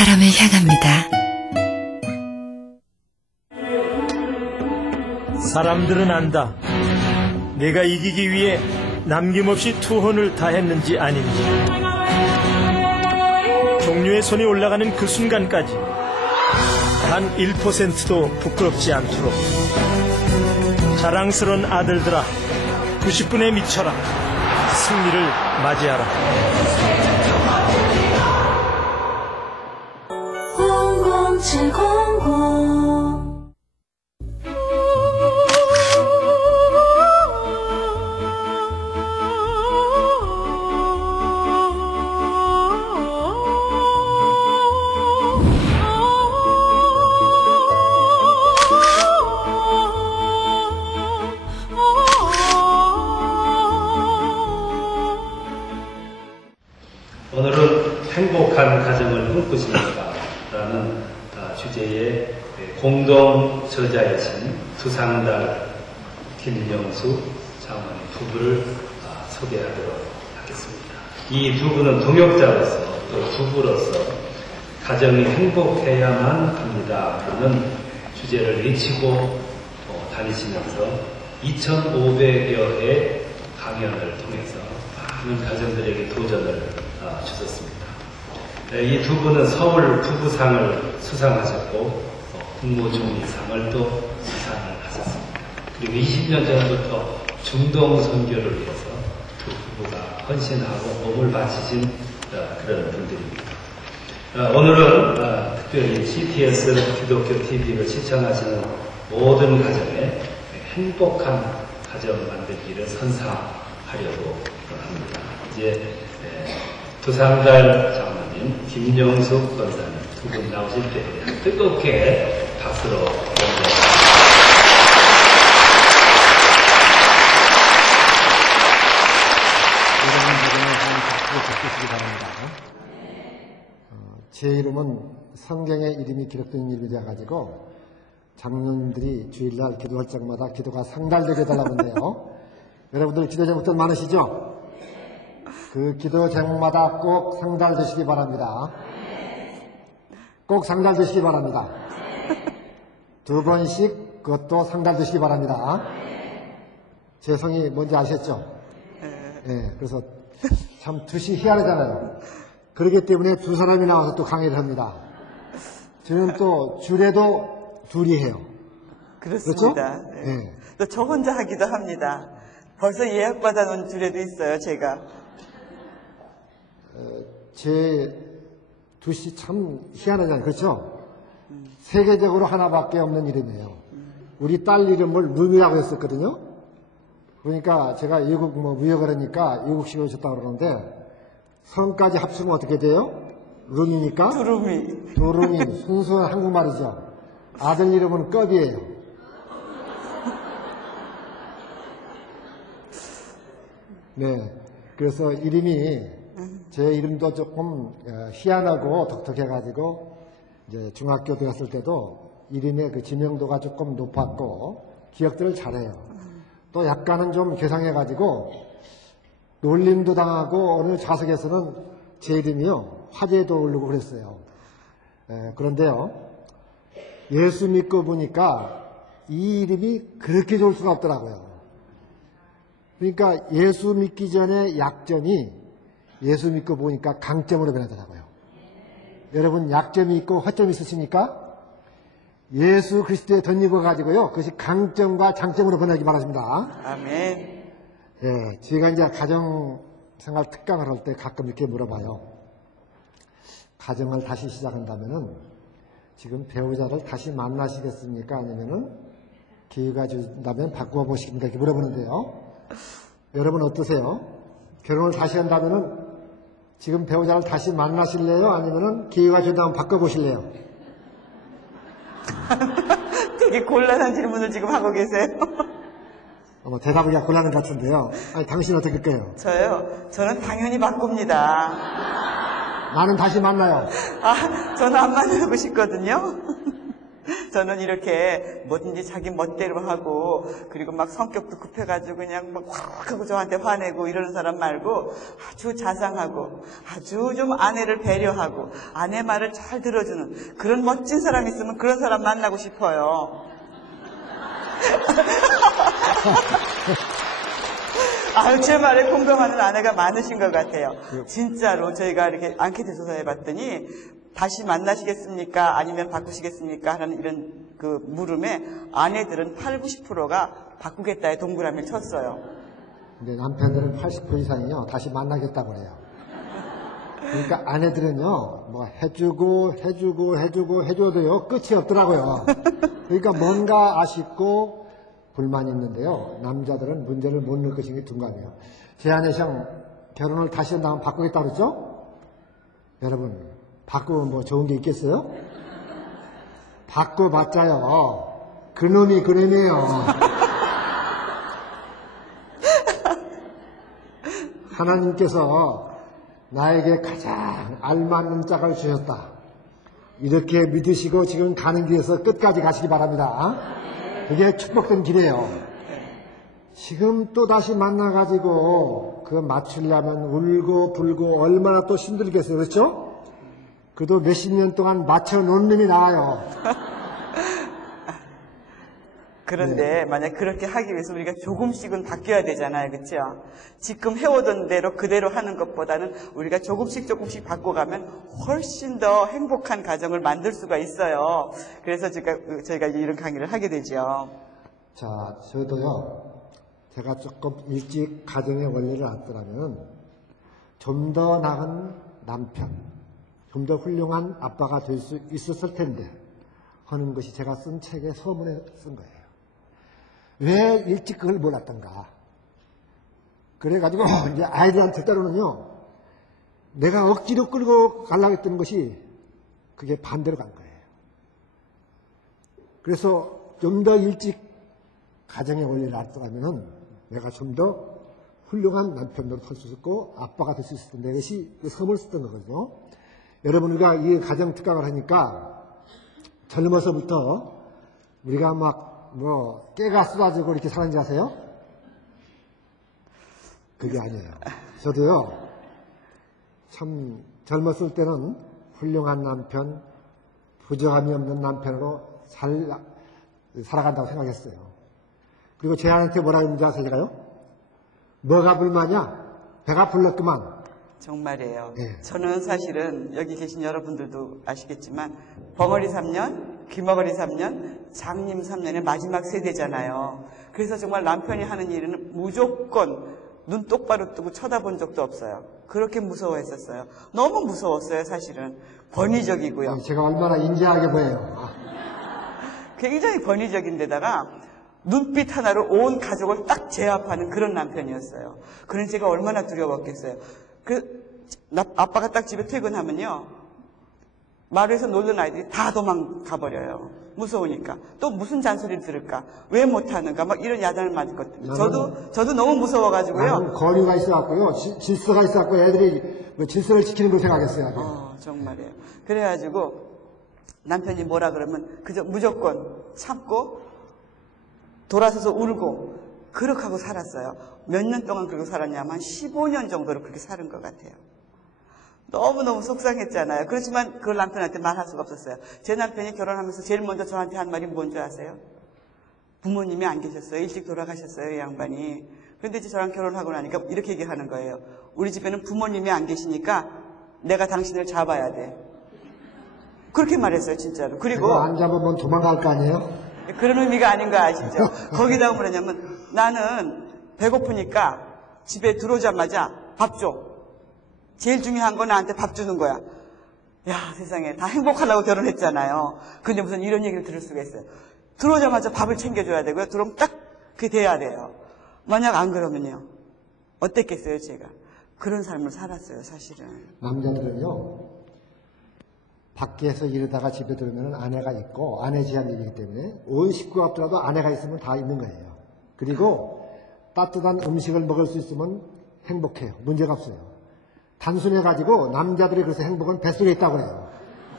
사람을 향합니다. 사람들은 안다. 내가 이기기 위해 남김없이 투혼을 다했는지 아닌지. 종류의 손이 올라가는 그 순간까지 단 1%도 부끄럽지 않도록. 자랑스러운 아들들아, 90분에 미쳐라. 승리를 맞이하라. 00700 오늘은 행복한 가정을 꿈꾸십니까? 라는 주제의 공동 저자이신 두상달 김영수 장모님 부부를 소개하도록 하겠습니다. 이 두 분은 동역자로서 또 부부로서 가정이 행복해야만 합니다. 라는 주제를 외치고 다니시면서 2,500여 회 강연을 통해서 많은 가정들에게 도전을 주셨습니다. 이 두 분은 서울 부부상을 수상하셨고 국무총리상을 또 수상을 하셨습니다. 그리고 20년 전부터 중동 선교를 위해서 두 부부가 헌신하고 몸을 바치신 그런 분들입니다. 오늘은 특별히 CTS 기독교 TV를 시청하시는 모든 가정에 행복한 가정 만들기를 선사하려고 합니다. 이제 두상달 장로님, 김영숙 권사님 두 분 나오실 때 뜨겁게 박수로 연주합니다. 제 이름은 성경에 이름이 기록된 이름이 되어가지고 장로님들이 주일날 기도할 적마다 기도가 상달되게 해달라고 한대요. 여러분들 기도 제목들 많으시죠? 그 기도 제목마다 꼭 상달되시기 바랍니다. 꼭 상달되시기 바랍니다. 두 번씩 그것도 상달되시기 바랍니다. 제 성이 뭔지 아셨죠? 네, 그래서 참 두 희한하잖아요. 그렇기 때문에 두 사람이 나와서 또 강의를 합니다. 저는 또 주례도 둘이 해요. 그렇습니다. 그렇죠? 네. 네. 또 저 혼자 하기도 합니다. 벌써 예약받아 놓은 주례도 있어요, 제가. 제 두시 참 희한하잖아요. 그렇죠? 세계적으로 하나밖에 없는 이름이에요. 우리 딸 이름을 루미라고 했었거든요. 그러니까 제가 외국 무역을 하니까 외국식으로 오셨다고 그러는데 성까지 합치면 어떻게 돼요? 루미니까? 두루미. 두루미. 순수한 한국말이죠. 아들 이름은 껍이에요. 네. 그래서 이름이 제 이름도 조금 희한하고 독특해가지고 이제 중학교 되었을 때도 이름의 그 지명도가 조금 높았고 기억들을 잘해요. 또 약간은 좀 괴상해가지고 놀림도 당하고 어느 좌석에서는 제 이름이요 화제도 오르고 그랬어요. 그런데요 예수 믿고 보니까 이 이름이 그렇게 좋을 수가 없더라고요. 그러니까 예수 믿기 전에 약점이 예수 믿고 보니까 강점으로 변하더라고요. 여러분 약점이 있고 허점이 있으십니까? 예수 그리스도에 덧입어가지고요 그것이 강점과 장점으로 변하기 바랍니다. 아멘. 예, 제가 이제 가정생활 특강을 할 때 가끔 이렇게 물어봐요. 가정을 다시 시작한다면은 지금 배우자를 다시 만나시겠습니까? 아니면은 기회가 준다면 바꾸어 보시겠습니까? 이렇게 물어보는데요. 여러분 어떠세요? 결혼을 다시 한다면은 지금 배우자를 다시 만나실래요? 아니면은 기회가 준다면 바꿔보실래요? 되게 곤란한 질문을 지금 하고 계세요. 대답이 곤란한 것 같은데요. 아니, 당신 어떻게 할까요? 저요? 저는 당연히 바꿉니다. 나는 다시 만나요. 저는 안 만나고 싶거든요. 저는 이렇게 뭐든지 자기 멋대로 하고 그리고 막 성격도 급해가지고 그냥 막 확 하고 저한테 화내고 이러는 사람 말고 아주 자상하고 아주 좀 아내를 배려하고 아내 말을 잘 들어주는 그런 멋진 사람 있으면 그런 사람 만나고 싶어요. 아유, 제 말에 공감하는 아내가 많으신 것 같아요. 진짜로 저희가 이렇게 앙케이트 조사해봤더니 다시 만나시겠습니까? 아니면 바꾸시겠습니까? 하는 이런 그 물음에 아내들은 8, 90%가 바꾸겠다에 동그라미를 쳤어요. 근데 남편들은 80% 이상이요. 다시 만나겠다고 그래요. 그러니까 아내들은요, 뭐 해줘도요, 끝이 없더라고요. 그러니까 뭔가 아쉽고 불만이 있는데요. 남자들은 문제를 못 넣을 것인 게 둔감해요. 제 아내상 결혼을 다시 한다면 바꾸겠다고 그랬죠? 여러분, 바꾸면 뭐 좋은 게 있겠어요? 바꿔봤자요. 그놈이 그놈이에요. 하나님께서 나에게 가장 알맞는 짝을 주셨다. 이렇게 믿으시고 지금 가는 길에서 끝까지 가시기 바랍니다. 그게 축복된 길이에요. 지금 또 다시 만나가지고 그거 맞추려면 울고 불고 얼마나 또 힘들겠어요. 그렇죠? 그래도 몇십 년 동안 맞춰놓은 놈이 나와요. 그런데 만약 그렇게 하기 위해서 우리가 조금씩은 바뀌어야 되잖아요. 그렇죠? 지금 해오던 대로 그대로 하는 것보다는 우리가 조금씩 바꿔가면 훨씬 더 행복한 가정을 만들 수가 있어요. 그래서 저희가 이런 강의를 하게 되죠. 자, 저도요. 제가 조금 일찍 가정의 원리를 알았더라면 좀 더 나은 남편, 좀 더 훌륭한 아빠가 될 수 있었을 텐데 하는 것이 제가 쓴 책의 서문에 쓴 거예요. 왜 일찍 그걸 몰랐던가. 그래가지고 이제 아이들한테 때로는요, 내가 억지로 끌고 가려고 했던 것이 그게 반대로 간 거예요. 그래서 좀 더 일찍 가정의 원리를 알았더라면 내가 좀 더 훌륭한 남편으로 설 수 있었고 아빠가 될 수 있을 텐데 이것이 섬을 썼던 거거든요. 여러분, 우리가 이 가정 특강을 하니까 젊어서부터 우리가 막 깨가 쏟아지고 이렇게 사는지 아세요? 그게 아니에요. 저도요, 참 젊었을 때는 훌륭한 남편, 부정함이 없는 남편으로 잘 살아간다고 생각했어요. 그리고 제 아내한테 뭐라 했는지 아세요, 제가요? 뭐가 불만이야? 배가 불렀구만. 정말이에요. 네. 저는 사실은 여기 계신 여러분들도 아시겠지만 벙어리 3년, 귀머거리 3년, 장님 3년의 마지막 세대잖아요. 그래서 정말 남편이 하는 일은 무조건 눈 똑바로 뜨고 쳐다본 적도 없어요. 그렇게 무서워했었어요. 너무 무서웠어요, 사실은. 번의적이고요. 제가 얼마나 인자하게 보여요. 굉장히 번의적인데다가 눈빛 하나로 온 가족을 딱 제압하는 그런 남편이었어요. 그래서 제가 얼마나 두려웠겠어요. 아빠가 딱 집에 퇴근하면요, 마루에서 놀던 아이들이 다 도망가버려요. 무서우니까. 또 무슨 잔소리를 들을까? 왜 못하는가? 막 이런 야단을 맞을 것 같아요. 저도 너무 무서워가지고요. 나는 거리가 있어갖고요. 질서가 있어갖고 애들이 질서를 지키는 걸 생각했어요. 정말이에요. 그래가지고 남편이 뭐라 그러면 그저 무조건 참고 돌아서서 울고 그렇게 하고 살았어요. 몇 년 동안 그렇게 살았냐면 15년 정도를 그렇게 사는 것 같아요. 너무너무 속상했잖아요. 그렇지만 그걸 남편한테 말할 수가 없었어요. 제 남편이 결혼하면서 제일 먼저 저한테 한 말이 뭔지 아세요? 부모님이 안 계셨어요. 일찍 돌아가셨어요, 이 양반이. 그런데 이제 저랑 결혼하고 나니까 이렇게 얘기하는 거예요. 우리 집에는 부모님이 안 계시니까 내가 당신을 잡아야 돼. 그렇게 말했어요, 진짜로. 그리고 안 잡으면 도망갈 거 아니에요? 그런 의미가 아닌 거 아시죠? 거기다가 뭐냐면 나는 배고프니까 집에 들어오자마자 밥 줘. 제일 중요한 건 나한테 밥 주는 거야. 야, 세상에. 다 행복하려고 결혼했잖아요. 근데 무슨 이런 얘기를 들을 수가 있어요. 들어오자마자 밥을 챙겨줘야 되고요. 들어오면 딱 그게 돼야 돼요. 만약 안 그러면요. 어땠겠어요, 제가. 그런 삶을 살았어요, 사실은. 남자들은요, 밖에서 이러다가 집에 들어오면 아내가 있고 아내 제한일이기 때문에 온 식구가 없더라도 아내가 있으면 다 있는 거예요. 그리고 따뜻한 음식을 먹을 수 있으면 행복해요. 문제가 없어요. 단순해가지고 남자들이 그래서 행복은 뱃속에 있다고 해요.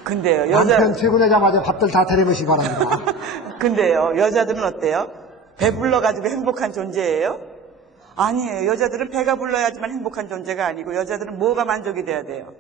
근데요, 남편 출근하자마자 밥들 다 차려보시기 바랍니다. 근데요, 여자들은 어때요? 배불러가지고 행복한 존재예요? 아니에요. 여자들은 배가 불러야지만 행복한 존재가 아니고 여자들은 뭐가 만족이 돼야 돼요?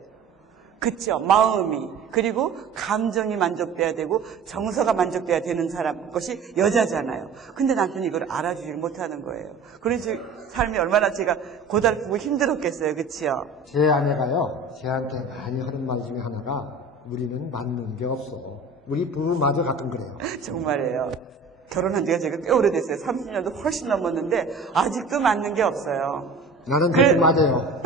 그쵸? 마음이, 그리고 감정이 만족돼야 되고 정서가 만족돼야 되는 사람 것이 여자잖아요. 근데 남편이 이걸 알아주질 못하는 거예요. 그래서 삶이 얼마나 제가 고달프고 힘들었겠어요. 그치요? 제 아내가요, 제한테 많이 하는 말 중에 하나가 우리는 맞는 게 없어. 우리 부부마저 가끔 그래요. 정말이에요. 결혼한 지가 제가 꽤 오래됐어요. 30년도 훨씬 넘었는데 아직도 맞는 게 없어요. 나는 대충 맞아요.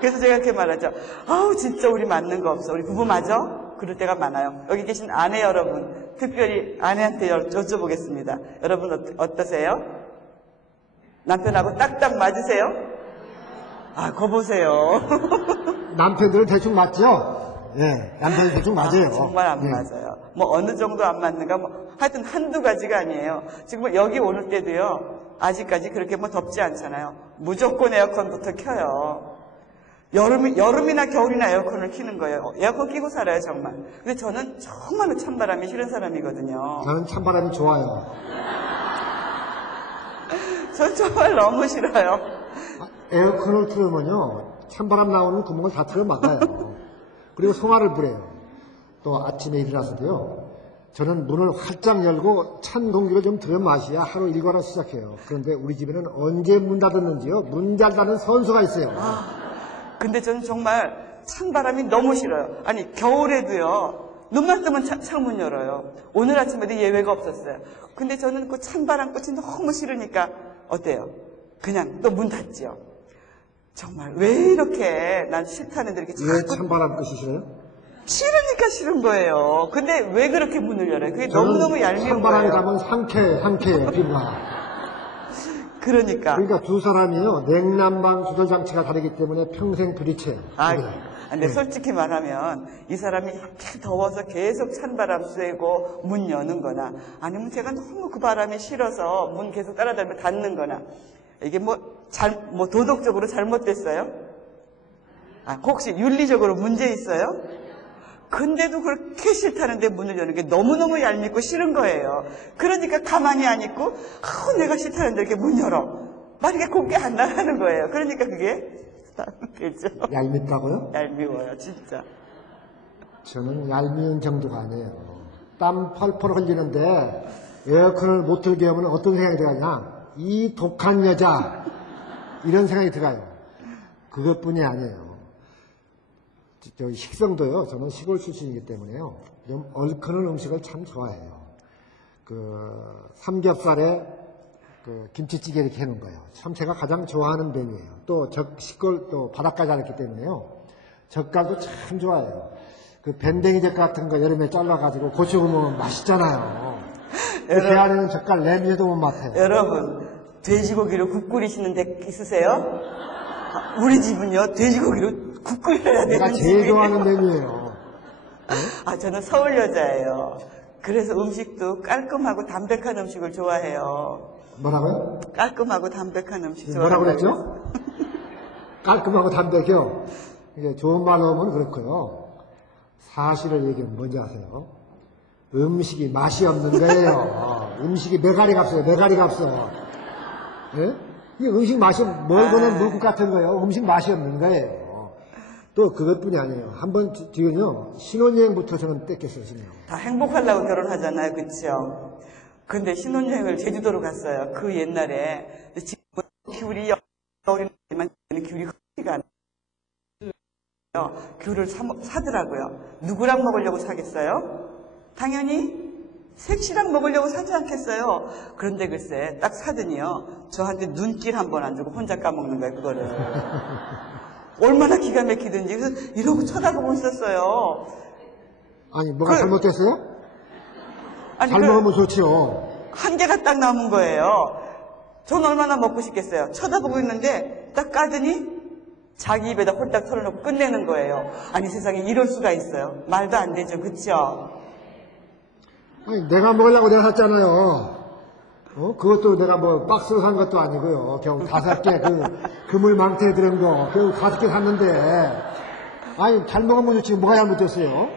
그래서 제가 그렇게 말하죠. 아우 진짜 우리 맞는 거 없어. 우리 부부 맞아? 그럴 때가 많아요. 여기 계신 아내 여러분, 특별히 아내한테 여쭤보겠습니다. 여러분 어떠세요? 남편하고 딱딱 맞으세요? 아, 거 보세요. 남편들은 대충 맞죠? 예, 남편이 대충 맞아요. 정말 안 예. 맞아요. 뭐 어느 정도 안 맞는가, 뭐 하여튼 한두 가지가 아니에요. 지금 뭐 여기 오늘 때도요. 아직까지 그렇게 뭐 덥지 않잖아요. 무조건 에어컨부터 켜요. 여름이나 겨울이나 에어컨을 켜는 거예요. 에어컨 끼고 살아요, 정말. 근데 저는 정말로 찬바람이 싫은 사람이거든요. 저는 찬바람이 좋아요. 전 정말 너무 싫어요. 에어컨을 틀으면요, 찬바람 나오는 구멍을 다 틀어 막아요. 그리고 송화를 부려요. 또 아침에 일어나서도요, 저는 문을 활짝 열고 찬 공기를 좀 들여 마셔야 하루 일과를 시작해요. 그런데 우리 집에는 언제 문 닫았는지요, 문 잘 닫는 선수가 있어요. 근데 저는 정말 찬바람이 너무 싫어요. 아니, 겨울에도요, 눈만 뜨면 창문 열어요. 오늘 아침에도 예외가 없었어요. 근데 저는 그 찬바람 끝이 너무 싫으니까, 어때요? 그냥 또 문 닫죠. 정말, 왜 이렇게 난 싫다는데 이렇게 왜 자꾸 찬바람 끝이 싫어요? 싫으니까 싫은 거예요. 근데 왜 그렇게 문을 열어요? 그게 너무너무 얄미운 찬바람이 거예요. 가면 상쾌해요, 피부가. 그러니까. 그러니까 두 사람이요, 냉난방 조절 장치가 다르기 때문에 평생 부딪혀요. 근데 솔직히 말하면 이 사람이 이렇게 더워서 계속 찬바람 쐬고 문 여는 거나 아니면 제가 너무 그 바람이 싫어서 문 계속 따라다니며 닫는 거나 이게 뭐 도덕적으로 잘못됐어요? 혹시 윤리적으로 문제 있어요? 근데도 그렇게 싫다는데 문을 여는 게 너무너무 얄밉고 싫은 거예요. 그러니까 가만히 안 있고 내가 싫다는데 이렇게 문 열어. 만약에 곱게 안 나가는 거예요. 그러니까 그게 그죠? 얄밉다고요? 얄미워요, 진짜. 저는 얄미운 정도가 아니에요. 땀 펄펄 흘리는데 에어컨을 못 틀게 하면 어떤 생각이 들어가냐? 이 독한 여자, 이런 생각이 들어요. 그것뿐이 아니에요. 저 식성도요, 저는 시골 출신이기 때문에요, 좀 얼큰한 음식을 참 좋아해요. 삼겹살에 김치찌개 이렇게 해놓은 거예요. 참 제가 가장 좋아하는 메뉴예요. 또 시골 또 바닷가 자랐기 때문에요, 젓갈도 참 좋아해요. 밴댕이 젓갈 같은 거 여름에 잘라가지고 고추 구우면 맛있잖아요. 제 안에는 젓갈 냄새도 못 맡아요. 여러분, 돼지고기로 국 끓이시는 데 있으세요? 우리 집은요, 돼지고기로 국 끓여야 내가 되는 제일 집이에요. 좋아하는 메뉴예요. 저는 서울 여자예요. 그래서 음식도 깔끔하고 담백한 음식을 좋아해요. 뭐라고요? 깔끔하고 담백한 음식 뭐라고 좋아해요. 그랬죠? 깔끔하고 담백이요. 이게 좋은 말로 하면 그렇고요. 사실을 얘기하면 뭔지 아세요? 음식이 맛이 없는 거예요. 음식이 메가리가 없어요. 메가리가 없어. 예? 이 음식 맛이 뭘 보는 물국 같은 거예요. 음식 맛이 없는 거예요. 또 그것뿐이 아니에요. 한번 뒤는요, 신혼여행부터 저는 뺏겼어요, 신혼. 다 행복하려고 결혼하잖아요, 그렇죠? 근데 신혼여행을 제주도로 갔어요. 그 옛날에 지금 귤이 어린이지만 귤이 흔치가 않아요. 귤을 사더라고요. 누구랑 먹으려고 사겠어요? 당연히 색시랑 먹으려고 사지 않겠어요. 그런데 글쎄 딱 사더니요, 저한테 눈길 한 번 안 주고 혼자 까먹는 거예요, 그거를. 얼마나 기가 막히든지. 그래서 이러고 쳐다보고 있었어요. 아니, 뭐가 잘못됐어요? 아니, 잘 먹으면 좋지요. 한 개가 딱 남은 거예요. 전 얼마나 먹고 싶겠어요. 쳐다보고 있는데 딱 까더니 자기 입에다 홀딱 털어놓고 끝내는 거예요. 아니, 세상에 이럴 수가 있어요. 말도 안 되죠, 그쵸? 아니, 내가 먹으려고 내가 샀잖아요. 그것도 내가 뭐 박스로 산 것도 아니고요. 겨우 5개 금을 망태에 들은 거, 겨우 5개 샀는데. 아니, 잘 먹으면 좋지. 뭐가 잘못됐어요?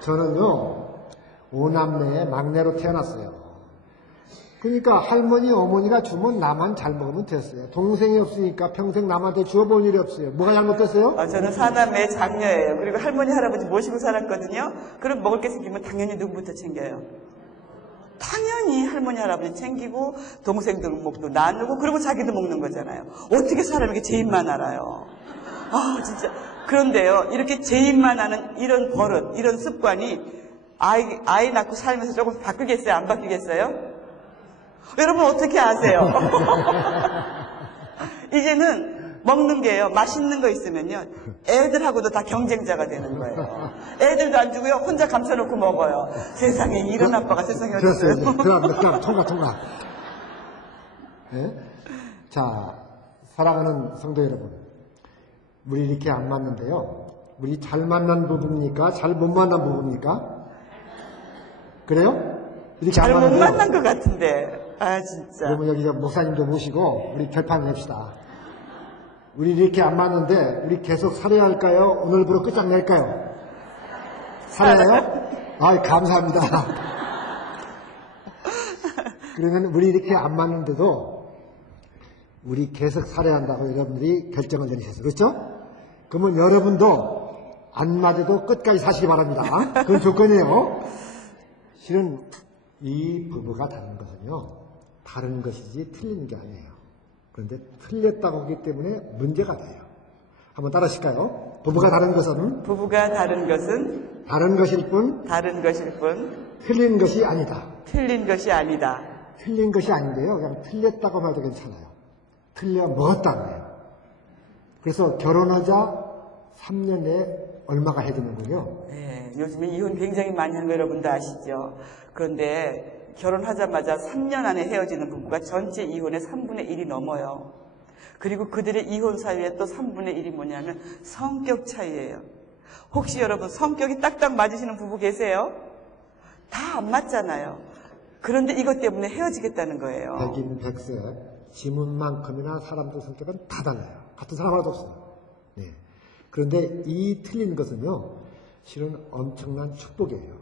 저는요, 5남매의 막내로 태어났어요. 그러니까 할머니, 어머니가 주면 나만 잘 먹으면 됐어요. 동생이 없으니까 평생 남한테 주워볼 일이 없어요. 뭐가 잘못됐어요? 저는 4남매의 장녀예요. 그리고 할머니, 할아버지 모시고 살았거든요. 그럼 먹을 게 생기면 당연히 누구부터 챙겨요? 당연히 할머니, 할아버지 챙기고 동생들 먹도 나누고 그리고 자기도 먹는 거잖아요. 어떻게 사람에게 제 입만 알아요? 아, 진짜. 그런데요, 이렇게 제 입만 아는 이런 버릇, 이런 습관이 아이 낳고 살면서 조금 바뀌겠어요? 안 바뀌겠어요? 여러분 어떻게 아세요? 이제는 먹는 게요, 맛있는 거 있으면요, 애들하고도 다 경쟁자가 되는 거예요. 애들도 안 주고요, 혼자 감싸놓고 먹어요. 세상에, 이런 아빠가 세상에 어디 있어요? 그럼 통과. 네? 자, 사랑하는 성도 여러분, 우리 이렇게 안 맞는데요, 우리 잘 만난 부부입니까? 잘 못 만난 부부입니까? 그래요? 이렇게 잘 안 못 맞는데요? 만난 것 같은데. 아, 진짜. 그러면 여기 목사님도 모시고 우리 결판을 냅시다. 우리 이렇게 안 맞는데 우리 계속 살아야 할까요? 오늘부로 끝장낼까요? 살아요? 아, 감사합니다. 그러면 우리 이렇게 안 맞는데도 우리 계속 살아야 한다고 여러분들이 결정을 내리셨어요. 그렇죠? 그러면 여러분도 안 맞아도 끝까지 사시기 바랍니다. 그건 조건이에요. 실은 이 부부가 다른 것은요, 다른 것이지 틀린 게 아니에요. 그런데 틀렸다고 하기 때문에 문제가 돼요. 한번 따라하실까요? 부부가 다른 것은 다른 것일 뿐 틀린 것이 아니다. 틀린 것이 아니다. 틀린 것이 아닌데요, 그냥 틀렸다고 말도 괜찮아요. 틀려 먹었다는 거예요. 그래서 결혼하자 3년 내에 얼마가 해주는군요. 네, 요즘에 이혼 굉장히 많이 하는 거 여러분도 아시죠? 그런데 결혼하자마자 3년 안에 헤어지는 부부가 전체 이혼의 3분의 1이 넘어요. 그리고 그들의 이혼 사유의 또 3분의 1이 뭐냐면 성격 차이예요. 혹시 여러분 성격이 딱딱 맞으시는 부부 계세요? 다 안 맞잖아요. 그런데 이것 때문에 헤어지겠다는 거예요. 백인 백색, 지문만큼이나 사람들 성격은 다 달라요. 같은 사람 하나도 없어요. 네. 그런데 이 틀린 것은요, 실은 엄청난 축복이에요.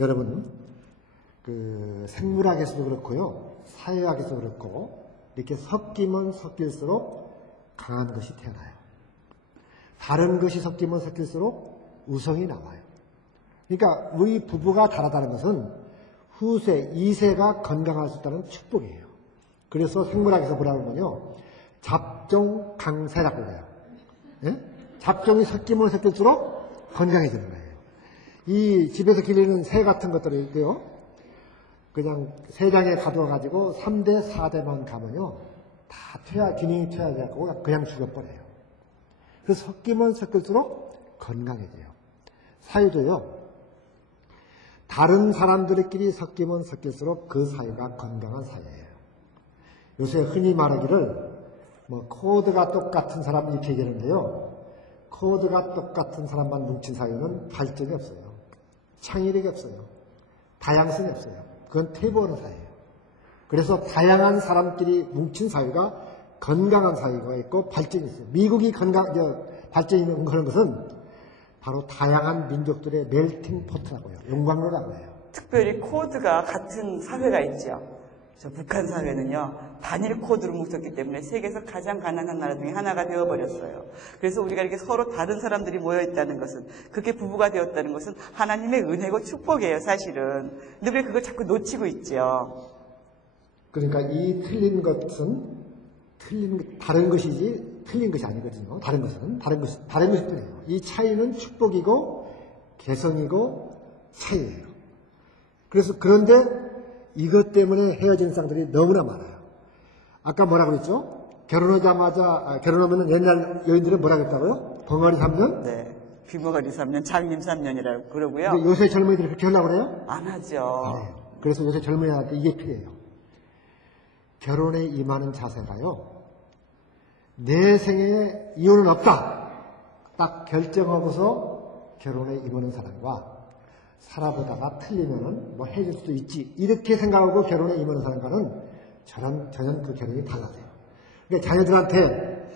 여러분, 생물학에서도 그렇고요, 사회학에서도 그렇고, 이렇게 섞이면 섞일수록 강한 것이 태어나요. 다른 것이 섞이면 섞일수록 우성이 나와요. 그러니까 우리 부부가 다르다는 것은 후세, 2세가 건강할 수 있다는 축복이에요. 그래서 생물학에서 뭐라고 하면요, 잡종 강세라고 해요. 예? 잡종이 섞이면 섞일수록 건강해지는 거예요. 이 집에서 기르는 새 같은 것들이 있고요, 그냥 세장에 가두어가지고 3대, 4대만 가면요, 다 기능이 퇴화되고 그냥 죽여버려요. 그래서 섞이면 섞일수록 건강해져요. 사유도요, 다른 사람들끼리 섞이면 섞일수록 그 사유가 건강한 사유예요. 요새 흔히 말하기를 코드가 똑같은 사람 이렇게 얘기하는데요, 코드가 똑같은 사람만 뭉친 사유는 발전이 없어요. 창의력이 없어요. 다양성이 없어요. 그건 퇴보하는 사유예요. 그래서 다양한 사람끼리 뭉친 사유가 건강한 사유가 있고 발전이 있어요. 미국이 발전이 있는 그런 것은 바로 다양한 민족들의 멜팅 포트라고 해요. 용광로라고 해요. 특별히 코드가 같은 사회가 있죠. 저 북한 사회는요, 단일 코드로 뭉쳤기 때문에 세계에서 가장 가난한 나라 중에 하나가 되어버렸어요. 그래서 우리가 이렇게 서로 다른 사람들이 모여있다는 것은, 그렇게 부부가 되었다는 것은 하나님의 은혜고 축복이에요, 사실은. 근데 왜 그걸 자꾸 놓치고 있죠? 그러니까 이 틀린 것은 다른 것이지 틀린 것이 아니거든요. 다른 것이 틀려요. 이 차이는 축복이고 개성이고 차이예요. 그런데 이것 때문에 헤어진 쌍들이 너무나 많아요. 아까 뭐라고 그랬죠? 결혼하면 옛날 여인들은 뭐라고 했다고요? 벙어리 3년? 네. 귀머거리 3년, 장님 3년이라고 그러고요. 근데 요새 젊은이들이 그렇게 하려고 그래요? 안 하죠. 네. 그래서 요새 젊은이들한테 이게 필요해요. 결혼에 임하는 자세가요, 내 생에 이혼은 없다, 딱 결정하고서 결혼에 임하는 사람과 살아보다가 틀리면은 해줄 수도 있지, 이렇게 생각하고 결혼에 임하는 사람과는 전혀 그 결혼이 달라져요. 그러니까 자녀들한테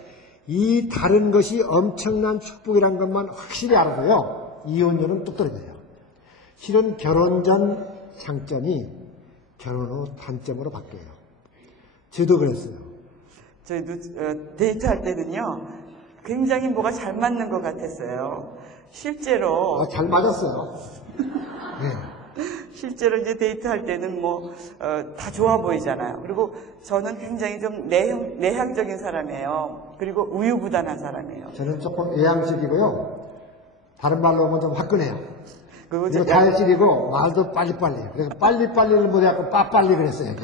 이 다른 것이 엄청난 축복이란 것만 확실히 알아도요, 이혼율은 뚝 떨어져요. 실은 결혼 전 장점이 결혼 후 단점으로 바뀌어요. 저도 그랬어요. 저희도 데이트할 때는요, 굉장히 뭐가 잘 맞는 것 같았어요. 실제로 잘 맞았어요. 네. 실제로 이제 데이트할 때는 다 좋아 보이잖아요. 그리고 저는 굉장히 좀 내향적인 사람이에요. 그리고 우유부단한 사람이에요. 저는 조금 외향적이고요. 다른 말로 하면 좀 화끈해요. 그리고 다혈질이고 말도 빨리빨리. 그래서 빨리빨리를 못해갖고 빠빨리 그랬어요.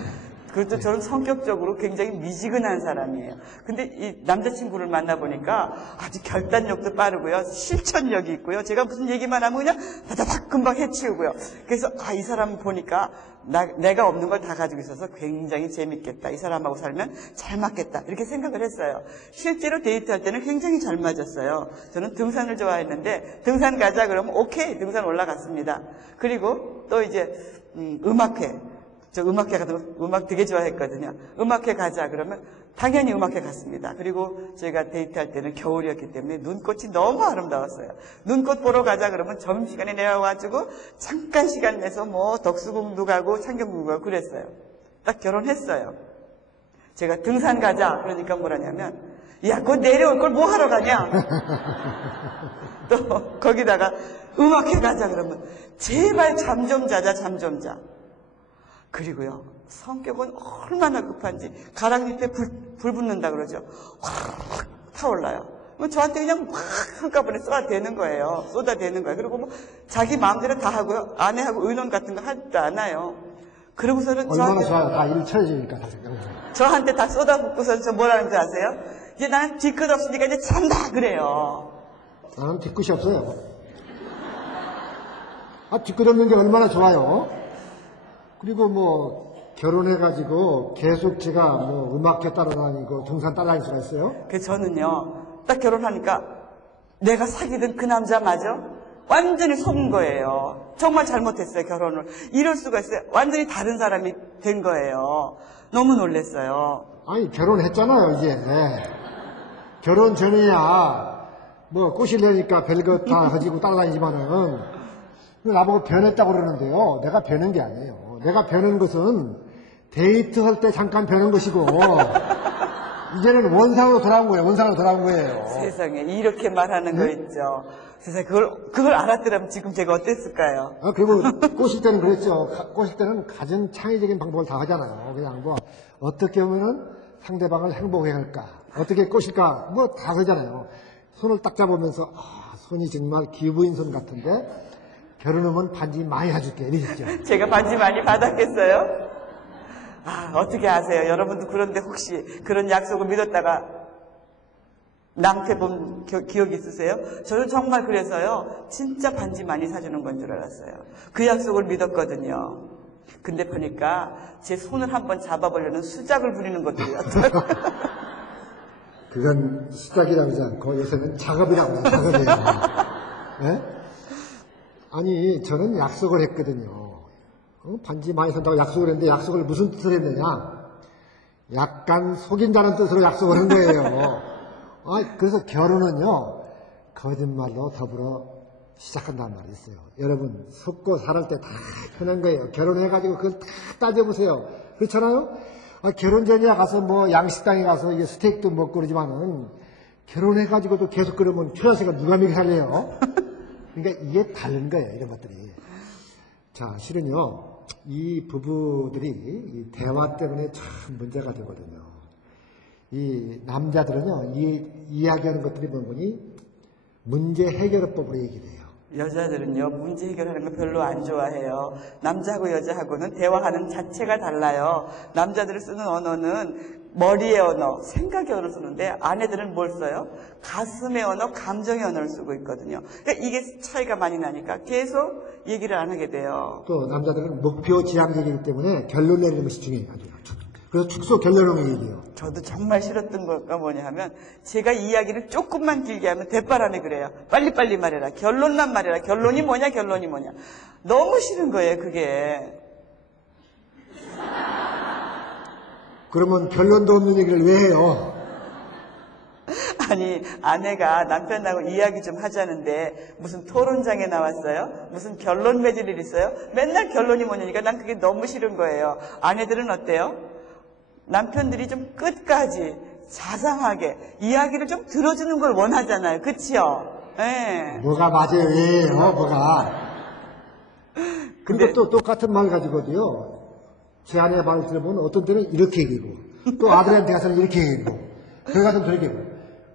그것도 저는 성격적으로 굉장히 미지근한 사람이에요. 근데 이 남자친구를 만나보니까 아주 결단력도 빠르고요. 실천력이 있고요. 제가 무슨 얘기만 하면 그냥 다다닥 금방 해치우고요. 그래서 이 사람 보니까 내가 없는 걸 다 가지고 있어서 굉장히 재밌겠다. 이 사람하고 살면 잘 맞겠다. 이렇게 생각을 했어요. 실제로 데이트할 때는 굉장히 잘 맞았어요. 저는 등산을 좋아했는데 등산 가자 그러면 오케이 등산 올라갔습니다. 그리고 또 이제 음악회. 저 음악회 같은 거 음악 되게 좋아했거든요. 음악회 가자 그러면 당연히 음악회 갔습니다. 그리고 저희가 데이트할 때는 겨울이었기 때문에 눈꽃이 너무 아름다웠어요. 눈꽃 보러 가자 그러면 점심시간에 내려와가지고 잠깐 시간 내서 덕수궁도 가고 창경궁도 가고 그랬어요. 딱 결혼했어요. 제가 등산 가자 그러니까 뭐라냐면 야 그거 내려올 걸 뭐 하러 가냐. 또 거기다가 음악회 가자 그러면 제발 잠 좀 자자 잠 좀 자. 그리고요, 성격은 얼마나 급한지, 가랑 밑에 불 붙는다 그러죠. 확 타올라요. 저한테 그냥 확 한꺼번에 쏟아대는 거예요. 그리고 자기 마음대로 다 하고요. 아내하고 의논 같은 거 하지도 않아요. 그러고서는 얼마나 좋아요. 다 일 쳐지니까. 저한테 다 쏟아붓고서 저 뭐라는지 아세요? 이제 나는 뒤끝 없으니까 이제 잔다 그래요. 나는 뒤끝이 없어요. 뒤끝 없는 게 얼마나 좋아요. 그리고 결혼해가지고 계속 제가 음악회 따라다니고 등산 따라다닐 수가 있어요? 그래서 저는요, 딱 결혼하니까 내가 사귀던 그 남자 맞아? 완전히 속은 거예요. 정말 잘못했어요, 결혼을. 이럴 수가 있어요. 완전히 다른 사람이 된 거예요. 너무 놀랐어요. 아니, 결혼했잖아요, 이제. 결혼 전에야 꼬실래니까 별것 다 가지고 따라다니지만은 나보고 변했다고 그러는데요. 내가 변한 게 아니에요. 내가 변한 것은 데이트할 때 잠깐 변한 것이고 이제는 원상으로 돌아온 거예요. 세상에 이렇게 말하는 거 있죠. 세상에 그걸 알았더라면 지금 제가 어땠을까요? 그리고 꼬실 때는 그랬죠. 꼬실 때는 가장 창의적인 방법을 다 하잖아요. 그냥 어떻게 하면은 상대방을 행복해 할까? 어떻게 꼬실까? 다 하잖아요. 손을 딱 잡으면서 손이 정말 기부인 손 같은데 결혼하면 반지 많이 사줄게 이러셨죠. 제가 반지 많이 받았겠어요? 어떻게 아세요? 여러분도 그런데 혹시 그런 약속을 믿었다가 낭패본 기억이 있으세요? 저는 정말 그래서요, 진짜 반지 많이 사주는 건 줄 알았어요. 그 약속을 믿었거든요. 근데 보니까 제 손을 한번 잡아보려는 수작을 부리는 것들이었더라고요. 그건 수작이라고 하지 않고 요새는 작업이라고 해요. 작업이에요. 네? 아니, 저는 약속을 했거든요. 반지 많이 산다고 약속을 했는데 약속을 무슨 뜻으로 했느냐? 약간 속인다는 뜻으로 약속을 한 거예요. 그래서 결혼은요, 거짓말로 더불어 시작한다는 말이 있어요. 여러분, 속고 살할 때 다 편한 거예요. 결혼해가지고 그걸 다 따져보세요. 그렇잖아요? 결혼 전에 가서 양식당에 가서 이게 스테이크도 먹고 그러지만은 결혼해가지고도 계속 그러면 초자식을 누가 먹여 살래요? 그러니까 이게 다른 거예요, 이런 것들이. 자, 실은요, 이 부부들이 이 대화 때문에 참 문제가 되거든요. 이 남자들은요, 이야기하는 것들이 뭐니? 문제 해결법으로 얘기를 해요. 여자들은요, 문제 해결하는 거 별로 안 좋아해요. 남자하고 여자하고는 대화하는 자체가 달라요. 남자들이 쓰는 언어는 머리의 언어, 생각의 언어를 쓰는데 아내들은 뭘 써요? 가슴의 언어, 감정의 언어를 쓰고 있거든요. 그러니까 이게 차이가 많이 나니까 계속 얘기를 안 하게 돼요. 또 남자들은 목표 지향적이기 때문에 결론 내리는 것이 중요해요. 그래서 축소 결론을 얘기해요. 저도 정말 싫었던 거가 뭐냐 하면 제가 이야기를 조금만 길게 하면 대바람에 그래요. 빨리빨리 말해라. 결론만 말해라. 결론이 뭐냐. 너무 싫은 거예요, 그게. 그러면 결론도 없는 얘기를 왜 해요? 아니 아내가 남편하고 이야기 좀 하자는데 무슨 토론장에 나왔어요? 무슨 결론 맺을 일 있어요? 맨날 결론이 뭐냐니까 난 그게 너무 싫은 거예요. 아내들은 어때요? 남편들이 좀 끝까지 자상하게 이야기를 좀 들어주는 걸 원하잖아요. 그치요? 예. 뭐가 맞아요? 왜요? 뭐가? 근데 또 똑같은 말 가지고도요. 제 아내 말을 들어보면 어떤 때는 이렇게 얘기고 또 아들한테 가서는 이렇게 얘기고 그래 가서 저렇게 얘기고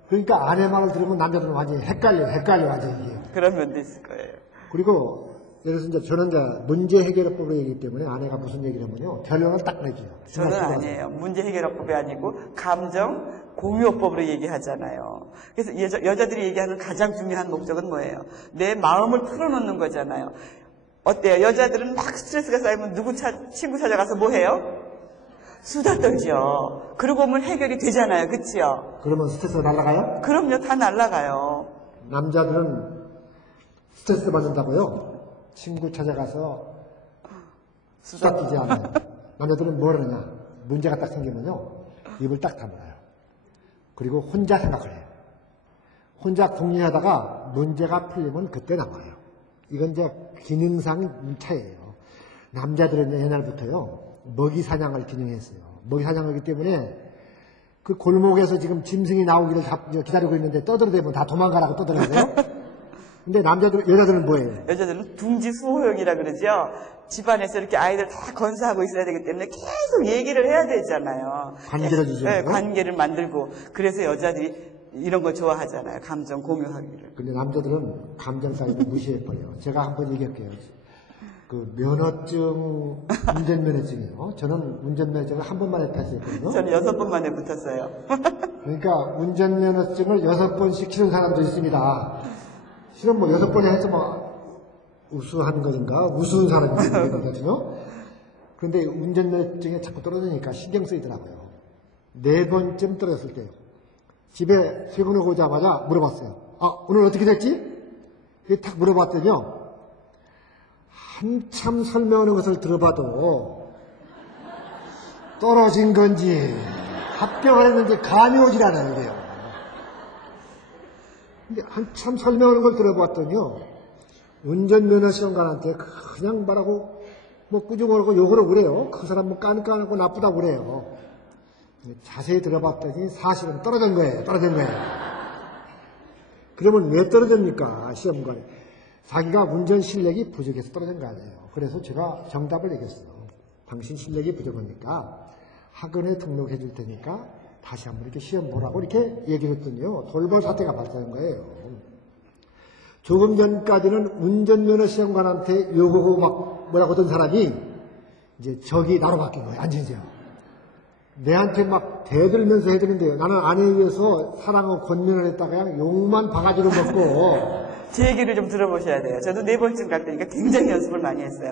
그러니까 아내 말을 들으면 남자들은 완전히 헷갈려 완전히 이게. 그런 면도 있을 거예요. 그리고 예를 들어서 이제 저는 이제 문제 해결법으로 얘기하기 때문에 아내가 무슨 얘기를 하면요 결론을 딱 내줘요. 저는 아니에요. 문제 해결법이 아니고 감정 공유법으로 얘기하잖아요. 그래서 여자들이 얘기하는 가장 중요한 목적은 뭐예요? 내 마음을 풀어놓는 거잖아요. 어때요? 여자들은 막 스트레스가 쌓이면 친구 찾아가서 뭐 해요? 수다 떨죠. 그러고 오면 해결이 되잖아요. 그치요? 그러면 스트레스가 날아가요? 그럼요. 다 날아가요. 남자들은 스트레스 받는다고요? 친구 찾아가서 수다 뛰지 않아요. 남자들은 뭘 하느냐? 문제가 딱 생기면요. 입을 딱 다물어요. 그리고 혼자 생각을 해요. 혼자 궁리하다가 문제가 풀리면 그때 나와요. 이건 이제 기능상 차이예요. 남자들은 옛날부터요. 먹이 사냥을 기능했어요. 먹이 사냥하기 때문에 그 골목에서 지금 짐승이 나오기를 기다리고 있는데 떠들어대면 다 도망가라고 떠들어대요. 근데 여자들은 뭐예요? 여자들은 둥지 수호형이라 그러죠. 집안에서 이렇게 아이들 다 건사하고 있어야 되기 때문에 계속 얘기를 해야 되잖아요. 관계를 주죠. 네, 관계를 만들고. 그래서 여자들이 이런 거 좋아하잖아요. 감정 공유하기를. 근데 남자들은 감정 따위도 무시해버려요. 제가 한번 얘기할게요. 그 면허증, 운전면허증이요. 저는 운전면허증을 한 번만에 패스했거든요. 저는 6번 만에 붙었어요. 그러니까 운전면허증을 6번씩 치는 사람도 있습니다. 실은 뭐 6번에 해서 뭐 우수한 것인가? 우스운 사람이거든요. 그런데 운전면허증에 자꾸 떨어지니까 신경 쓰이더라고요. 4번쯤 떨어졌을 때요. 집에 퇴근하고 오자마자 물어봤어요. 오늘 어떻게 됐지? 탁 물어봤더니요. 한참 설명하는 것을 들어봐도 떨어진 건지 합격을 했는지 감이 오질 않아요. 이게요. 근데 한참 설명하는 걸 들어봤더니요. 운전면허 시험관한테 그냥 말하고 뭐 꾸중거리고 욕을 하고 그래요. 그 사람 뭐 깐깐하고 나쁘다고 그래요. 자세히 들어봤더니 사실은 떨어진 거예요. 그러면 왜 떨어집니까? 시험관에. 자기가 운전 실력이 부족해서 떨어진 거 아니에요. 그래서 제가 정답을 얘기했어요. 당신 실력이 부족하니까 학원에 등록해 줄 테니까 다시 한번 이렇게 시험 보라고 이렇게 얘기를 했더니요. 돌발 사태가 발생한 거예요. 조금 전까지는 운전면허 시험관한테 욕하고 막 뭐라고 하던 사람이 이제 적이 나로 바뀐 거예요. 앉으세요. 내한테 막 대들면서 해드는데요. 나는 아내에 의해서 사랑하고 권면을 했다가 그냥 욕만 바가지로 먹고. 제 얘기를 좀 들어보셔야 돼요. 저도 4번쯤 갈 때니까 굉장히 연습을 많이 했어요.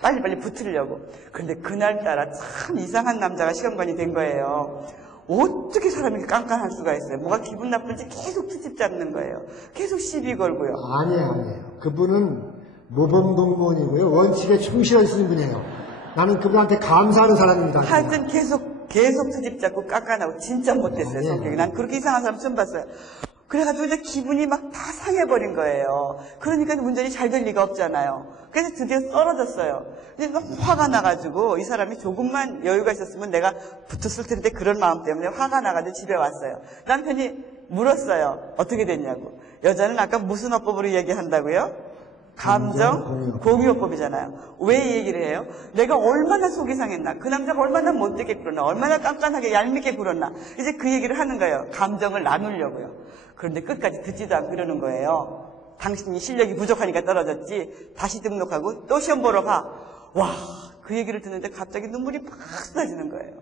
빨리빨리 붙으려고. 그런데 그날따라 참 이상한 남자가 시험관이 된 거예요. 어떻게 사람이 이렇게 깐깐할 수가 있어요. 뭐가 기분 나쁜지 계속 트집 잡는 거예요. 계속 시비 걸고요. 아니에요. 그분은 모범공무원이고요. 원칙에 충실하시는 분이에요. 나는 그분한테 감사하는 사람입니다. 하여튼 계속 트집 잡고 깐깐하고 진짜 못됐어요. 성격이. 난 그렇게 이상한 사람 처음 봤어요. 그래가지고 이제 기분이 막 다 상해버린 거예요. 그러니까 운전이 잘 될 리가 없잖아요. 그래서 드디어 떨어졌어요. 근데 막 화가 나가지고 이 사람이 조금만 여유가 있었으면 내가 붙었을 텐데 그런 마음 때문에 화가 나가지고 집에 왔어요. 남편이 물었어요. 어떻게 됐냐고. 여자는 아까 무슨 어법으로 얘기한다고요? 감정 공유법이잖아요. 왜 이 얘기를 해요? 내가 얼마나 속이 상했나, 그 남자가 얼마나 못되게 굴었나, 얼마나 깐깐하게 얄밉게 굴었나, 이제 그 얘기를 하는 거예요. 감정을 나누려고요. 그런데 끝까지 듣지도 않고 이러는 거예요. 당신이 실력이 부족하니까 떨어졌지, 다시 등록하고 또 시험 보러 가. 와, 그 얘기를 듣는데 갑자기 눈물이 팍 쏟아지는 거예요.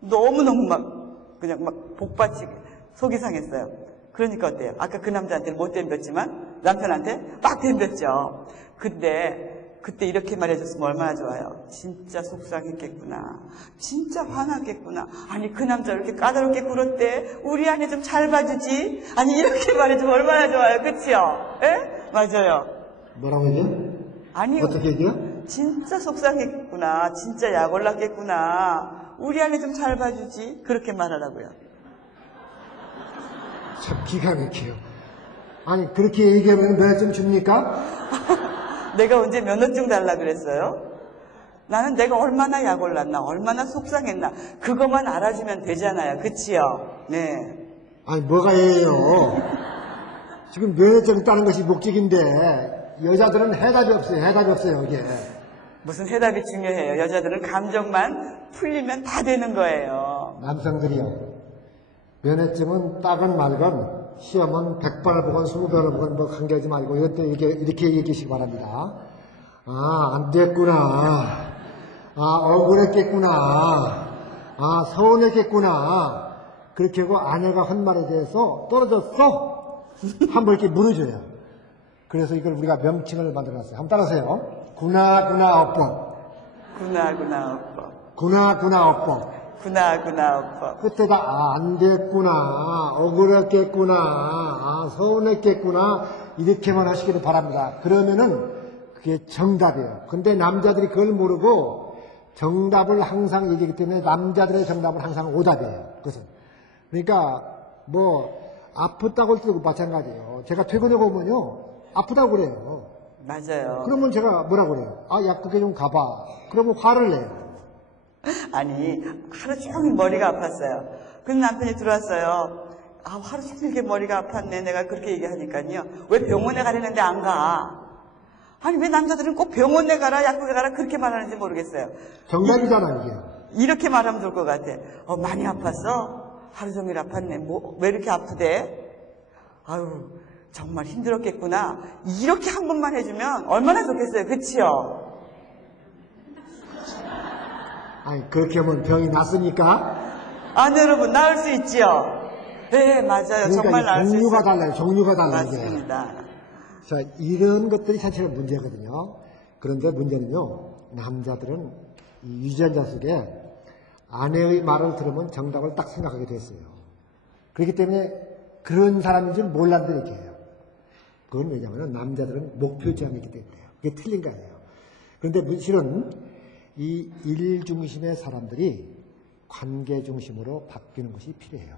너무너무 그냥 복받치게 속이 상했어요. 그러니까 어때요? 아까 그 남자한테는 못 덤볐지만 남편한테 막 덤볐죠. 근데 그때 이렇게 말해줬으면 얼마나 좋아요. 진짜 속상했겠구나. 진짜 화났겠구나. 아니 그 남자 이렇게 까다롭게 굴었대. 우리 아내 좀 잘 봐주지. 아니 이렇게 말해주면 얼마나 좋아요. 그치요? 예? 맞아요. 뭐라고 얘기해? 아니 어떻게 얘기해? 진짜 속상했구나. 진짜 약 올랐겠구나. 우리 아내 좀 잘 봐주지. 그렇게 말하라고요. 참 기가 막혀요. 아니, 그렇게 얘기하면 면허증 줍니까? 내가 언제 면허증 달라 그랬어요? 나는 내가 얼마나 약올랐나, 얼마나 속상했나, 그것만 알아주면 되잖아요. 그치요? 네. 아니, 뭐가 예요? 지금 면허증 따는 것이 목적인데, 여자들은 해답이 없어요. 해답이 없어요, 이게. 무슨 해답이 중요해요. 여자들은 감정만 풀리면 다 되는 거예요. 남성들이요. 면허증은 따건 말건, 시험은 100번을 보건 20번을 보건 뭐 관계하지 말고, 이렇게 얘기하시기 바랍니다. 아, 안 됐구나. 아, 억울했겠구나. 아, 서운했겠구나. 그렇게 하고 아내가 한 말에 대해서 떨어졌어? 한번 이렇게 물어줘요. 그래서 이걸 우리가 명칭을 만들어놨어요. 한번 따라하세요. 구나구나어법. 구나구나어법. 구나구나어법. 구나구나어법. 끝에다 아, 안 됐구나. 억울했겠구나. 아, 서운했겠구나. 이렇게만 하시기를 바랍니다. 그러면은 그게 정답이에요. 근데 남자들이 그걸 모르고 정답을 항상 얘기하기 때문에 남자들의 정답은 항상 오답이에요. 그것은. 그러니까 뭐 아프다고 할 때도 마찬가지예요. 제가 퇴근해 보면요. 아프다고 그래요. 맞아요. 그러면 제가 뭐라고 그래요? 아, 약국에 좀 가봐. 그러면 화를 내요. 아니, 하루 종일 머리가 아팠어요. 근데 남편이 들어왔어요. 아, 하루 종일 이렇게 머리가 아팠네. 내가 그렇게 얘기하니까요. 왜 병원에 가려는데 안 가? 아니, 왜 남자들은 꼭 병원에 가라, 약국에 가라, 그렇게 말하는지 모르겠어요. 정답이잖아, 이게. 이렇게 말하면 좋을 것 같아. 많이 아팠어? 하루 종일 아팠네. 뭐, 왜 이렇게 아프대? 아유, 정말 힘들었겠구나. 이렇게 한 번만 해주면 얼마나 좋겠어요. 그치요? 아니, 그렇게 하면 병이 낫습니까? 아니, 여러분, 나을 수 있지요? 네, 맞아요. 그러니까 정말 나을 수 있어요. 종류가 달라요. 종류가 달라요. 이게. 맞습니다. 자, 이런 것들이 사실은 문제거든요. 그런데 문제는요, 남자들은 이 유전자 속에 아내의 말을 들으면 정답을 딱 생각하게 됐어요. 그렇기 때문에 그런 사람인 줄 몰랐는데 이렇게 해요. 그건 왜냐하면 남자들은 목표지향이 있기 때문에요. 그게 틀린 거예요. 그런데 실은 이 일 중심의 사람들이 관계 중심으로 바뀌는 것이 필요해요.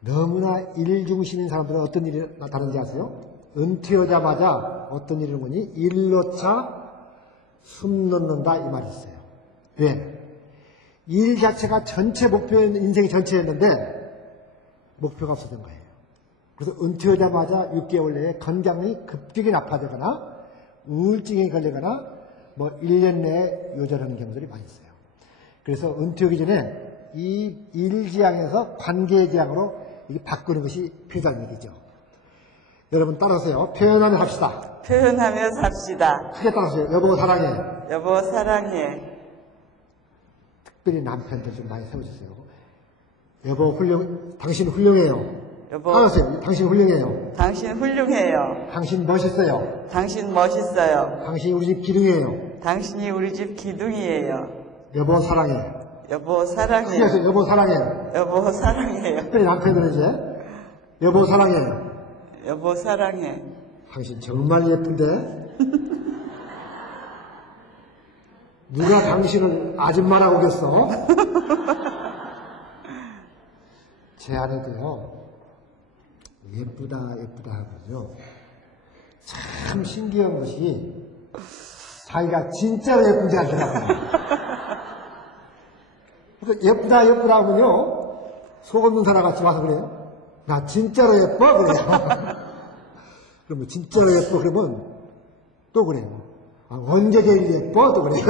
너무나 일 중심인 사람들은 어떤 일이 나타나는지 아세요? 은퇴하자마자 어떤 일을 하니 일로 차 숨 놓는다 이 말이 있어요. 왜? 일 자체가 전체 목표인 인생이 전체였는데 목표가 없었던 거예요. 그래서 은퇴하자마자 6개월 내에 건강이 급격히 나빠지거나 우울증에 걸리거나 뭐 1년 내에 요절하는 경우들이 많이 있어요. 그래서 은퇴하기 전에 이 일지향에서 관계지향으로 이게 바꾸는 것이 필요한 얘기죠. 여러분 따라하세요. 표현하며 합시다. 표현하며 삽시다. 크게 따라하세요. 여보 사랑해. 여보 사랑해. 특별히 남편들 좀 많이 세워주세요. 여보 당신 훌륭해요. 여보 따라하세요. 당신 훌륭해요. 당신 훌륭해요. 당신 멋있어요. 당신 멋있어요. 당신이 우리 집 기둥이에요. 당신이 우리 집 기둥이에요. 여보 사랑해. 여보 사랑해. 크게 하세요. 여보 사랑해. 여보 사랑해요. 특별히 남편들은 이제 여보 사랑해. 여보 사랑해. 당신 정말 예쁜데? 누가 당신을 아줌마라고 하겠어? 제 아내도요, 예쁘다 하거든요. 참 신기한 것이 자기가 진짜로 예쁜지 알더라고요. 그러니까 예쁘다 하면요, 속 없는 사람같이 와서 그래요. 나 진짜로 예뻐? 그래요. 그러면 진짜로 예뻐? 그러면 또 그래요. 아, 언제 제일 예뻐? 또 그래요.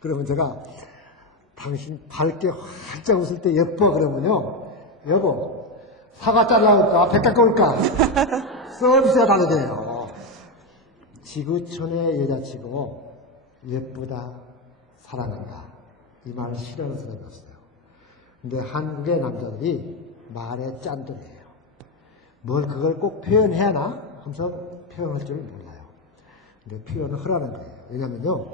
그러면 제가 당신 밝게 활짝 웃을 때 예뻐? 그러면요. 여보, 사과 잘라올까? 배 깎아올까? 서비스가 다르대요. 지구촌의 여자치고 예쁘다, 사랑한다. 이 말을 싫어하는 사람이 없어요. 근데 한국의 남자들이 말에 짠돌이에요. 뭘 그걸 꼭 표현해야 하나? 하면서 표현할 줄 몰라요. 근데 표현을 하라는 거예요. 왜냐면요,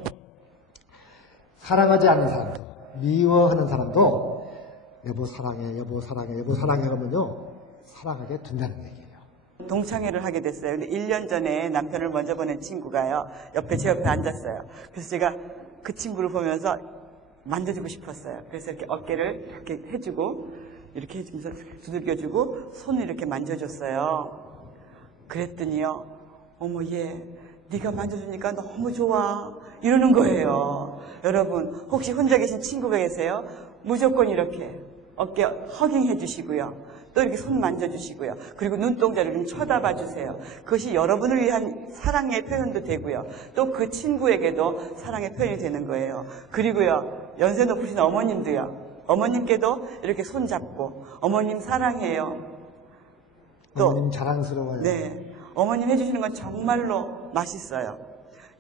사랑하지 않는 사람도, 미워하는 사람도 여보 사랑해, 여보 사랑해, 여보 사랑해 하면요, 사랑하게 된다는 얘기예요. 동창회를 하게 됐어요. 근데 1년 전에 남편을 먼저 보낸 친구가요, 제 옆에 앉았어요. 그래서 제가 그 친구를 보면서 만져주고 싶었어요. 그래서 이렇게 어깨를 이렇게 해주고, 이렇게 해주면서 두들겨주고 손을 이렇게 만져줬어요. 그랬더니요, 어머 얘 네가 만져주니까 너무 좋아 이러는 거예요. 여러분 혹시 혼자 계신 친구가 계세요? 무조건 이렇게 어깨 허깅해 주시고요. 또 이렇게 손 만져주시고요. 그리고 눈동자를 좀 쳐다봐 주세요. 그것이 여러분을 위한 사랑의 표현도 되고요. 또 그 친구에게도 사랑의 표현이 되는 거예요. 그리고요, 연세 높으신 어머님도요. 어머님께도 이렇게 손 잡고 어머님 사랑해요. 또 어머님 자랑스러워요. 네, 어머님 해주시는 건 정말로 맛있어요.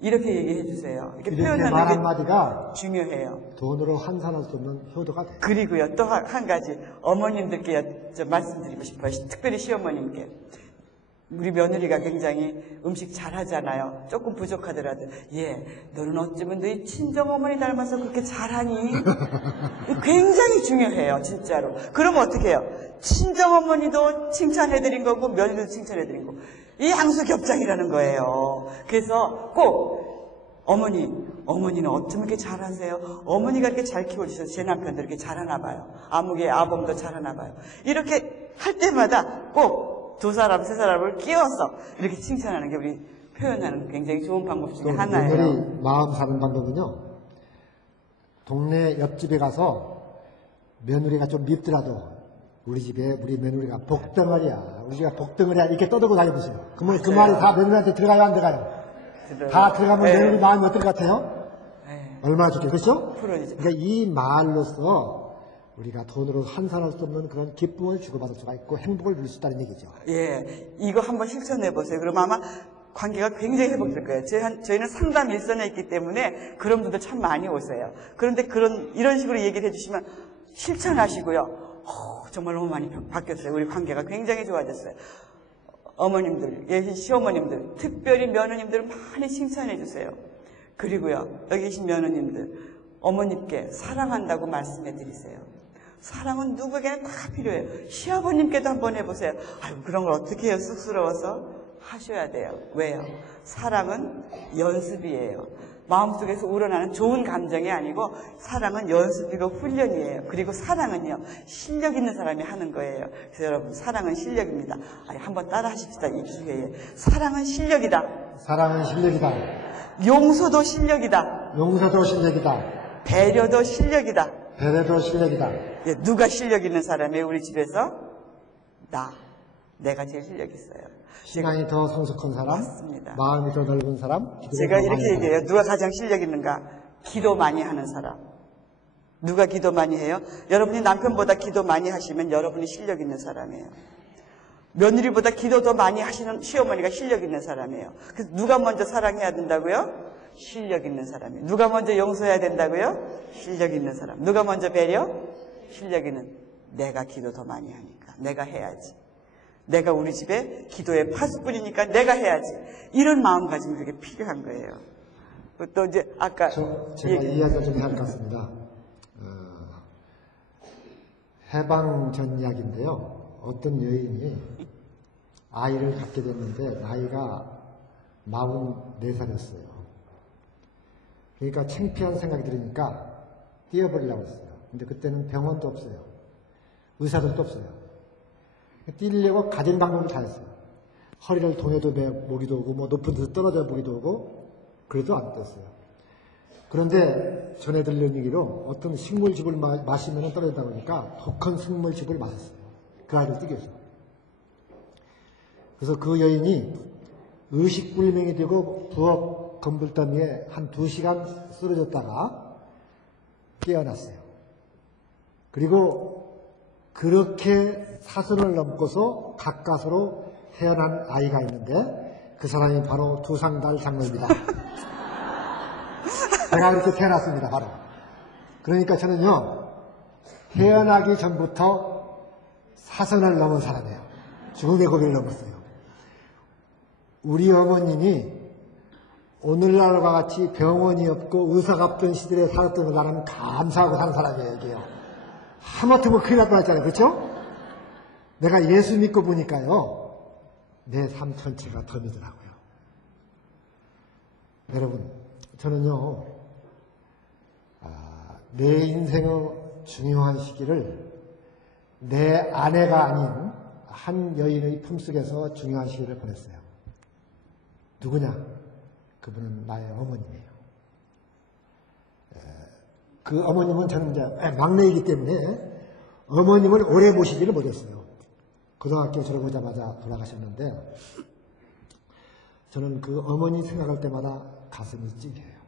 이렇게 얘기해 주세요. 이렇게 이렇게 말 표현하는 게 한마디가 중요해요. 돈으로 환산할 수 없는 효도가 돼요. 그리고요, 또 한 가지 어머님들께 말씀드리고 싶어요. 특별히 시어머님께. 우리 며느리가 굉장히 음식 잘하잖아요. 조금 부족하더라도 예, 너는 어쩌면 너희 친정어머니 닮아서 그렇게 잘하니? 굉장히 중요해요, 진짜로. 그러면 어떻게 해요? 친정어머니도 칭찬해드린 거고 며느리도 칭찬해드린 거고 이 양수겹장이라는 거예요. 그래서 꼭 어머니는 어쩜 이렇게 잘하세요? 어머니가 이렇게 잘 키워주셔서 제 남편도 이렇게 잘하나 봐요. 아무개 아범도 잘하나 봐요. 이렇게 할 때마다 꼭 두 사람, 세 사람을 끼워서 이렇게 칭찬하는 게 우리 표현하는 굉장히 좋은 방법 중에 하나예요. 며느리 마음 사는 방법은요, 동네 옆집에 가서 며느리가 좀 밉더라도 우리 집에 우리 며느리가 복덩어리야, 우리 집에 복덩어리야 이렇게 떠들고 다녀보세요. 그러면 그 말이 다 며느리한테 들어가요, 안 들어가요? 다 들어가면 네. 며느리 마음이 어떨 것 같아요? 네. 얼마나 좋게, 그렇죠? 프로이죠. 그러니까 이 말로써 우리가 돈으로 환산할 수 없는 그런 기쁨을 주고받을 수가 있고 행복을 누릴 수 있다는 얘기죠. 예, 이거 한번 실천해 보세요. 그러면 아마 관계가 굉장히 회복될 거예요. 저희는 상담 일선에 있기 때문에 그런 분들 참 많이 오세요. 그런데 이런 식으로 얘기를 해주시면 실천하시고요. 정말 너무 많이 바뀌었어요. 우리 관계가 굉장히 좋아졌어요. 어머님들, 예, 시어머님들, 특별히 며느님들 많이 칭찬해 주세요. 그리고요, 여기 계신 며느님들, 어머님께 사랑한다고 말씀해 드리세요. 사랑은 누구에게나 다 필요해요. 시아버님께도 한번 해보세요. 아유, 그런 걸 어떻게 해요? 쑥스러워서 하셔야 돼요. 왜요? 사랑은 연습이에요. 마음속에서 우러나는 좋은 감정이 아니고 사랑은 연습이고 훈련이에요. 그리고 사랑은요, 실력 있는 사람이 하는 거예요. 그래서 여러분, 사랑은 실력입니다. 한번 따라 하십시다. 이 기회에. 사랑은 실력이다. 사랑은 실력이다. 용서도 실력이다. 용서도 실력이다. 배려도 실력이다. 배려도 실력이다. 예, 누가 실력 있는 사람이에요? 우리 집에서? 내가 제일 실력 있어요. 신앙이 더 성숙한 사람, 맞습니다. 마음이 더 넓은 사람, 제가 이렇게 얘기해요. 누가 가장 실력 있는가? 기도 많이 하는 사람. 누가 기도 많이 해요? 여러분이 남편보다 기도 많이 하시면 여러분이 실력 있는 사람이에요. 며느리보다 기도 더 많이 하시는 시어머니가 실력 있는 사람이에요. 그래서 누가 먼저 사랑해야 된다고요? 실력 있는 사람이에요. 누가 먼저 용서해야 된다고요? 실력 있는 사람. 누가 먼저 배려? 실력 있는. 내가 기도 더 많이 하니까 내가 해야지. 내가 우리 집에 기도의 파수꾼이니까 내가 해야지. 이런 마음가짐이 그게 필요한 거예요. 또 이제 아까 제가 이야기를 좀 해야 할 것 같습니다. 해방 전 이야기인데요. 어떤 여인이 아이를 갖게 됐는데 나이가 44살이었어요. 그러니까 창피한 생각이 들으니까 띄어버리려고 했어요. 근데 그때는 병원도 없어요. 의사들도 없어요. 띄려고 가진 방법을 다 했어요. 허리를 동여도 모기도 오고 뭐 높은 데서 떨어져 보기도 오고 그래도 안 떴어요. 그런데 전에 들려온 얘기로 어떤 식물즙을 마시면 떨어지다 보니까 독한 식물즙을 마셨어요. 그 아이를 뛰게 해서. 그래서 그 여인이 의식불명이 되고 부엌 건물더미에 한 2시간 쓰러졌다가 깨어났어요. 그리고 그렇게 사선을 넘고서 가까스로 태어난 아이가 있는데 그 사람이 바로 두상달 장로입니다. 제가 그렇게 태어났습니다. 바로. 그러니까 저는요, 태어나기 전부터 사선을 넘은 사람이에요. 죽음의 고비를 넘었어요. 우리 어머님이 오늘날과 같이 병원이 없고 의사가 없던 시절에 살았던 걸 나는 감사하고 산 사람이에요, 이게요. 하마터면 큰일 날 뻔했잖아요. 그렇죠? 내가 예수 믿고 보니까요, 내 삶 전체가 덤이더라고요. 여러분, 저는요, 내 인생의 중요한 시기를 내 아내가 아닌 한 여인의 품속에서 중요한 시기를 보냈어요. 누구냐? 그분은 나의 어머님이에요. 그 어머님은 저는 이제 막내이기 때문에 어머님을 오래 모시지를 못했어요. 고등학교 졸업하자마자 돌아가셨는데 저는 그 어머니 생각할 때마다 가슴이 찡해요.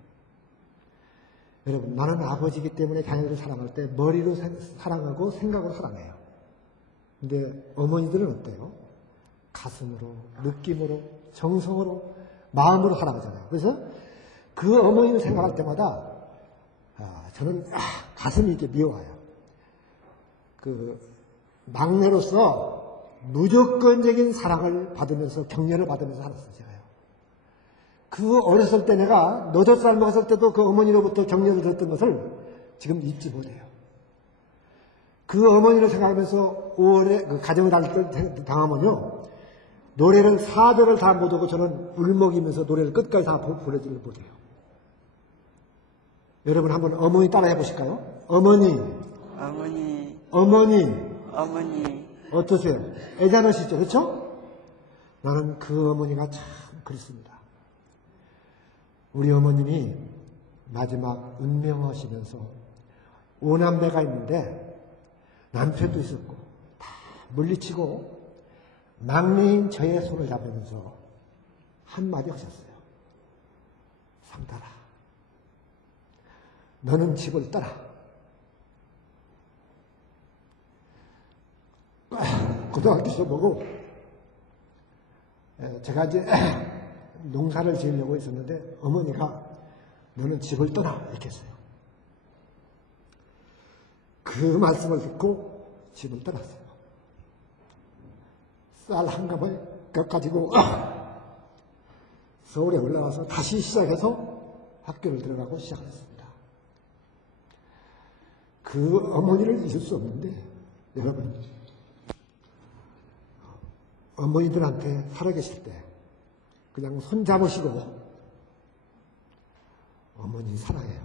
여러분, 나는 아버지이기 때문에 자녀들을 사랑할 때 머리로 사랑하고 생각으로 사랑해요. 근데 어머니들은 어때요? 가슴으로, 느낌으로, 정성으로, 마음으로 사랑하잖아요. 그래서 그 어머니를 생각할 때마다 저는 가슴이 이렇게 미워요. 그 막내로서 무조건적인 사랑을 받으면서 격려를 받으면서 살았어요. 제가요. 그 어렸을 때 내가 8살 먹었을 때도 그 어머니로부터 격려를 들었던 것을 지금 잊지 못해요. 그 어머니를 생각하면서 5월에 그 가정을 당하면요, 노래를 4절을 다 못하고 저는 울먹이면서 노래를 끝까지 다 부르지를 못해요. 여러분 한번 어머니 따라 해보실까요? 어머니. 어머니. 어머니. 어머니. 어떠세요? 애잔하시죠? 그렇죠? 나는 그 어머니가 참 그렇습니다. 우리 어머님이 마지막 운명하시면서 5남매가 있는데 남편도 있었고 다 물리치고 막내인 저의 손을 잡으면서 한마디 하셨어요. 상달아, 너는 집을 떠나. 고등학교 시험보고 제가 이제 농사를 지으려고 했었는데 어머니가 너는 집을 떠나 이렇게 했어요. 그 말씀을 듣고 집을 떠났어요. 쌀 한 갑을 껴가지고 서울에 올라와서 다시 시작해서 학교를 들어가고 시작했습니다. 그 어머니를 잊을 수 없는데 여러분, 어머니들한테 살아계실 때 그냥 손 잡으시고 어머니 사랑해요.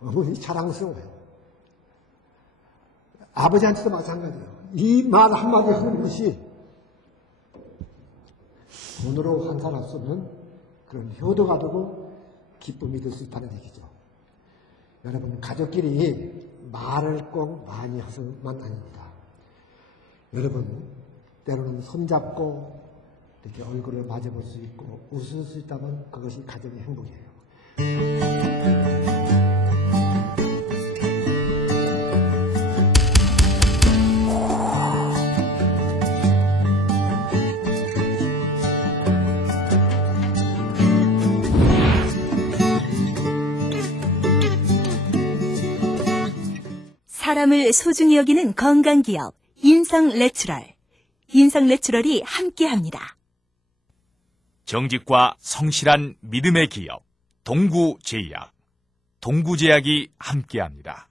어머니 자랑스러워요. 아버지한테도 마찬가지예요. 이 말 한마디 하는 것이 돈으로 환산할 수 없는 그런 효도가 되고 기쁨이 될 수 있다는 얘기죠. 여러분, 가족끼리 말을 꼭 많이 해서만 아닙니다. 여러분, 때로는 손잡고 이렇게 얼굴을 맞아볼 수 있고 웃을 수 있다면 그것이 가정의 행복이에요. 사람을 소중히 여기는 건강기업 인성내추럴. 인성내추럴이 함께합니다. 정직과 성실한 믿음의 기업 동구제약. 동구제약이 함께합니다.